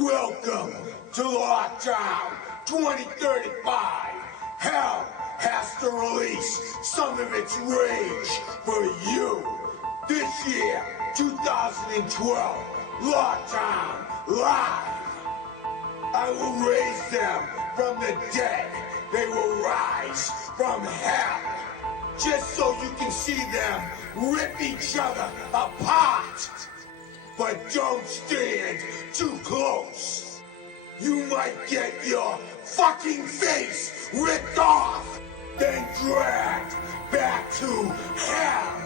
Welcome to Lockdown 2035. Hell has to release some of its rage for you. This year, 2012, Lockdown Live. I will raise them from the dead. They will rise from hell. Just so you can see them rip each other apart. But don't stand too close. You might get your fucking face ripped off, then dragged back to hell.